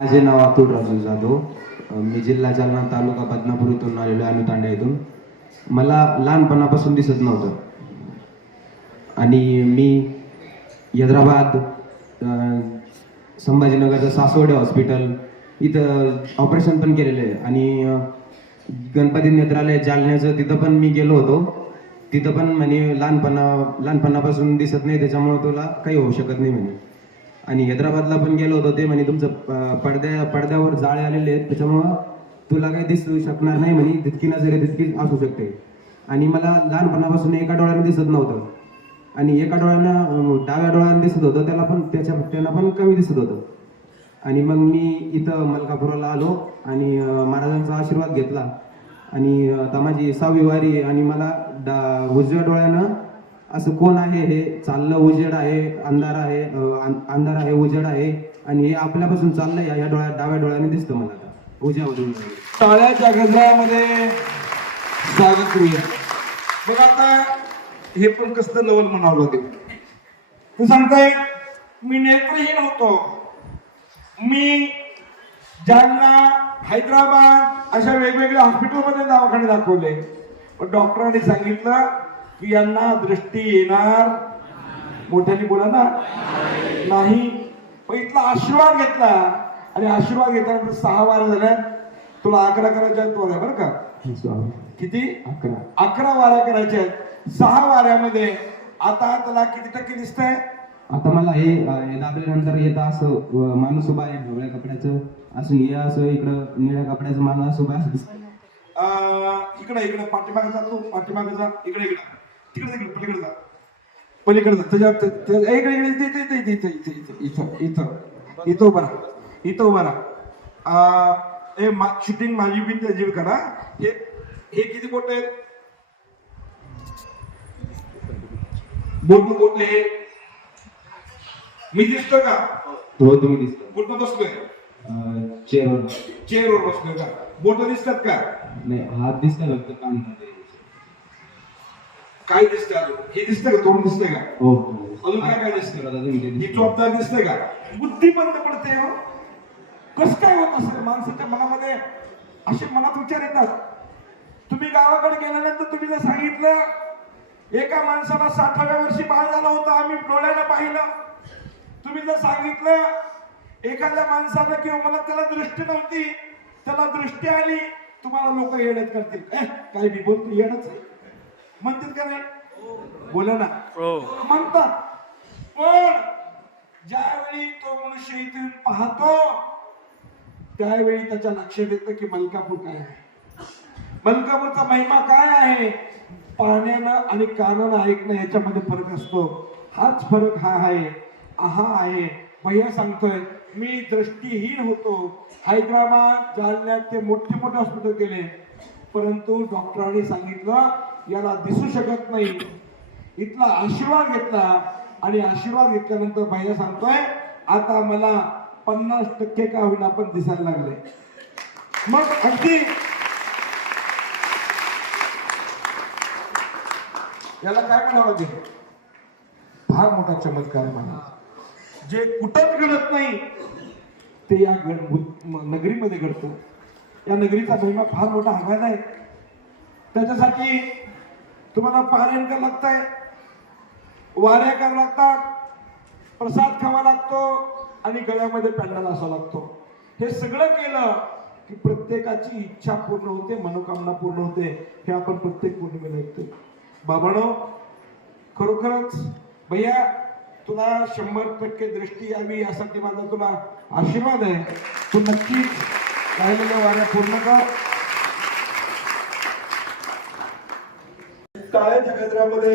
माझे नाव अतुल राजू जाधव. मी जिल्हा जालना, तालुका बदनापूर इथून आलेलो आहे, अनुतांडा इथून. मला लहानपणापासून दिसत नव्हतं आणि मी हैदराबाद, संभाजीनगरचं सासवडे हॉस्पिटल इथं ऑपरेशन पण केलेलं आहे आणि गणपती नेत्रालय जालन्याचं तिथं पण मी गेलो होतो. तिथं पण म्हणे लहानपणापासून दिसत नाही, त्याच्यामुळे तुला काही होऊ शकत नाही म्हणे. आणि हैदराबादला पण गेलो होतो, ते म्हणे तुमचं पडद्यावर जाळे आलेले आहेत, त्याच्यामुळं तुला काही दिसू शकणार नाही म्हणे, तितकी नजर आहे तितकी असू शकते. आणि मला लहानपणापासून एका डोळ्याने दिसत नव्हतं आणि एका डोळ्यानं डाव्या डोळ्याने दिसत होतं, त्यांना पण कमी दिसत होतं. आणि मग मी इथं मलकापुराला आलो आणि महाराजांचा आशीर्वाद घेतला आणि आता माझी 6वी वारी. आणि मला उजव्या डोळ्यानं असं कोण आहे हे चाललं, उजेड आहे, अंधार आहे, अंधार आहे, उजेड आहे, आणि हे आपल्यापासून चाललंय या डाव्या डोळ्याने दिसतं मला आता उजेडावरून. टाळ्याच्या गजरामध्ये स्वागत करूया. मग आता हे पण कसं नवल म्हणावं लागेल. तू सांगताय मी नेत्रहीन होतो, मी जालना, हैदराबाद अशा वेगवेगळ्या हॉस्पिटलमध्ये दवाखाने दाखवले, पण डॉक्टरांनी सांगितलं की यांना दृष्टी येणार. मोठ्याने बोला ना, नाही. पण इथला आशीर्वाद घेतला आणि आशीर्वाद घेतल्यानंतर 6 वार झाल्या. तुला 11 करायच्या आहेत वाऱ्या, बरं का? किती? 11 वाऱ्या करायच्या आहेत. 6 वाऱ्यामध्ये आता तुला किती टक्के दिसतंय? आता मला हे दाबल्यानंतर येतं असं माणूस उभा आहे ढोबळ्या कपड्याचं, असं हे असं इकडं निळ्या कपड्याचं माणूस उभा आहे. इकडे पाठीमागे जा, तू पाठीमागे जा, इकडे तिकडे पलीकडे जा, पलीकडे जा, त्याच्या इथं उभा राहा. शूटिंग माझी बिन त्याची करा. हे किती बोट आहेत? बोट हे मी दिसतो का? हो, तुम्ही दिसतो. कुठं बसलोय? चेअरवर बसलोय का? बोट दिसतात का? नाही, हात दिसतात फक्त, काम काय दिसतं? हे दिसतं का? तोंड दिसतंय का? हो. अजून काय दिसतं? ही जबाबदार दिसतंय का? बुद्धी बंद पडते. हो, कसं काय होत असेल माणसाच्या मनामध्ये? असे मनात विचार येतात. तुम्ही गावाकडे गेल्यानंतर तुम्ही जर सांगितलं एका माणसाला 60व्या वर्षी बाळ झालं होतं, आम्ही डोळ्यानं पाहिलं. तुम्ही जर सांगितलं एखाद्या माणसाला किंवा मला त्याला दृष्टी नव्हती, त्याला दृष्टी आली, तुम्हाला लोक येडत करतील. काय बी बोलतो, येडच म्हणतात का नाही? बोला ना, म्हणतात. पण ज्यावेळी तो मनुष्य इथून पाहतो त्यावेळी त्याच्या लक्षात येतं की मलकापूर काय आहे, मलकापूरचा महिमा काय आहे. पाहण्यानं आणि कानानं ऐकणं याच्यामध्ये फरक असतो. हाच फरक हा आहे. भैया सांगतोय मी दृष्टीहीन होतो. हैदराबाद, जालन्यात ते मोठे हॉस्पिटल केले, परंतु डॉक्टरांनी सांगितलं याला दिसू शकत नाही. इथला आशीर्वाद घेतला आणि आशीर्वाद घेतल्यानंतर भैया सांगतोय आता मला 50% का होईना पण दिसायला लागले. मग अगदी याला काय म्हणावं लागेल? फार मोठा चमत्कार म्हणा. जे कुठंच घडत नाही ते या नगरीमध्ये घडतं. या नगरीचा महिमा फार मोठा आघात आहे. त्याच्यासाठी तुम्हाला पारायण करावं लागतंय, वाऱ्या करावं लागतात, प्रसाद खावा लागतो आणि गळ्यामध्ये पॅन्डल असावा लागतो. हे सगळं केलं की प्रत्येकाची इच्छा पूर्ण होते, मनोकामना पूर्ण होते. हे आपण प्रत्येक पौर्णिमेला ऐकतो. बाबांनो, खरोखरच भैया तुला 100% दृष्टी यावी यासाठी माझा तुला आशीर्वाद आहे. तू नक्कीच राहिलेल्या वाऱ्या पूर्ण कर. टाळ्याच्या गजरामध्ये